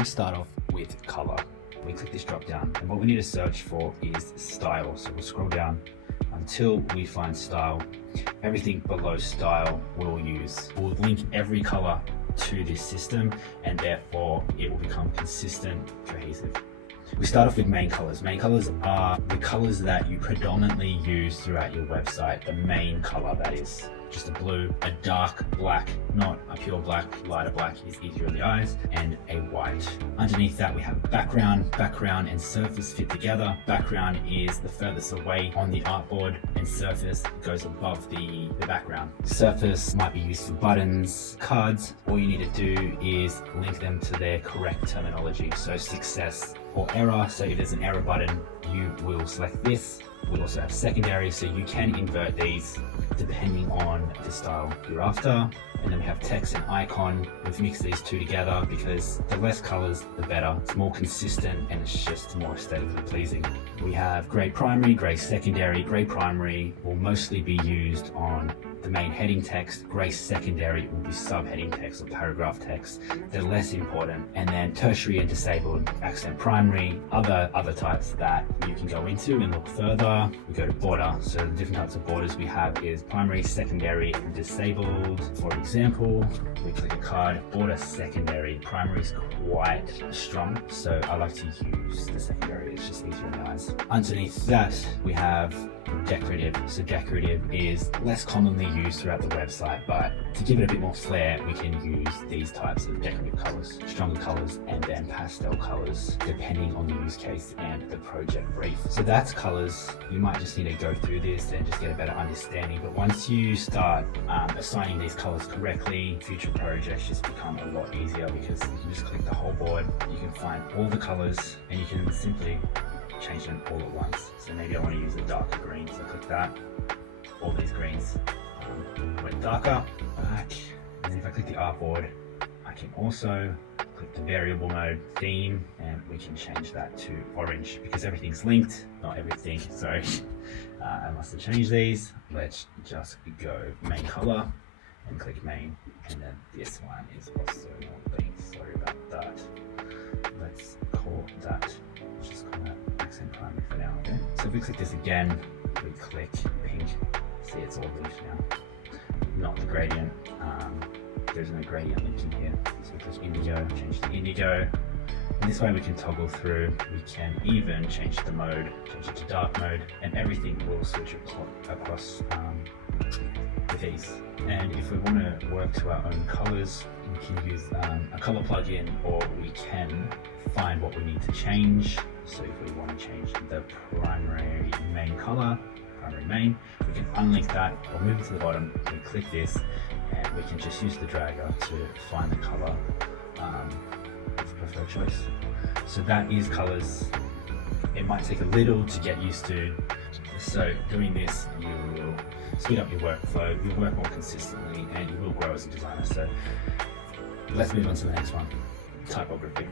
going to start off with color. We click this drop down, and what we need to search for is style. So we'll scroll down until we find style. Everything below style we'll use. We'll link every color to this system, and therefore it will become consistent, cohesive. We start off with main colors. Main colors are the colors that you predominantly use throughout your website. The main color, that is just a blue, a dark black, not a pure black, lighter black is easier on the eyes, and a white. Underneath that we have background. Background and surface fit together. Background is the furthest away on the artboard, and surface goes above the background. Surface might be used for buttons, cards. All you need to do is link them to their correct terminology. So success or error. So if there's an error button, you will select this. We'll also have secondary, so you can invert these depending on the style you're after. And then we have text and icon. We've mixed these two together because the less colors, the better. It's more consistent and it's just more aesthetically pleasing. We have gray primary, gray secondary. Gray primary will mostly be used on the main heading text. Gray secondary will be subheading text or paragraph text. They're less important. And then tertiary and disabled, accent primary, other types that you can go into and look further. We go to border. So the different types of borders we have is primary, secondary, and disabled. For example, we click a card, border secondary. Primary is quite strong, so I like to use the secondary. It's just easier on the eyes. Underneath that, we have decorative. So decorative is less commonly used throughout the website, but to give it a bit more flair, we can use these types of decorative colors, stronger colors, and then pastel colors, depending on the use case and the project brief. So that's colors. You might just need to go through this and just get a better understanding. But once you start assigning these colors correctly, future projects just become a lot easier because you just click the whole board. You can find all the colors and you can simply change them all at once. So maybe I want to use a darker green, so I click that. All these greens went darker, black. And then if I click the artboard, I can also click the variable mode theme, and we can change that to orange because everything's linked. Not everything, sorry. I must have changed these. Let's just go main color and click main, and then this one is also not linked. Sorry about that. Let's call that. Let's just call that accent primary for now. Okay. So if we click this again, we click pink. See, it's all linked now. Not the gradient. There's no gradient link in here. So we click indigo, change to indigo. And this way we can toggle through. We can even change the mode, change it to dark mode, and everything will switch across with ease. And if we want to work to our own colors, we can use a color plugin, or we can find what we need to change. So if we want to change the primary main color, primary main, we can unlink that or move it to the bottom. We click this and we can just use the dragger to find the color of preferred choice. So that is colors. It might take a little to get used to. So doing this, you will speed up your workflow, you'll work more consistently, and you will grow as a designer. So let's move on to the next one, typography.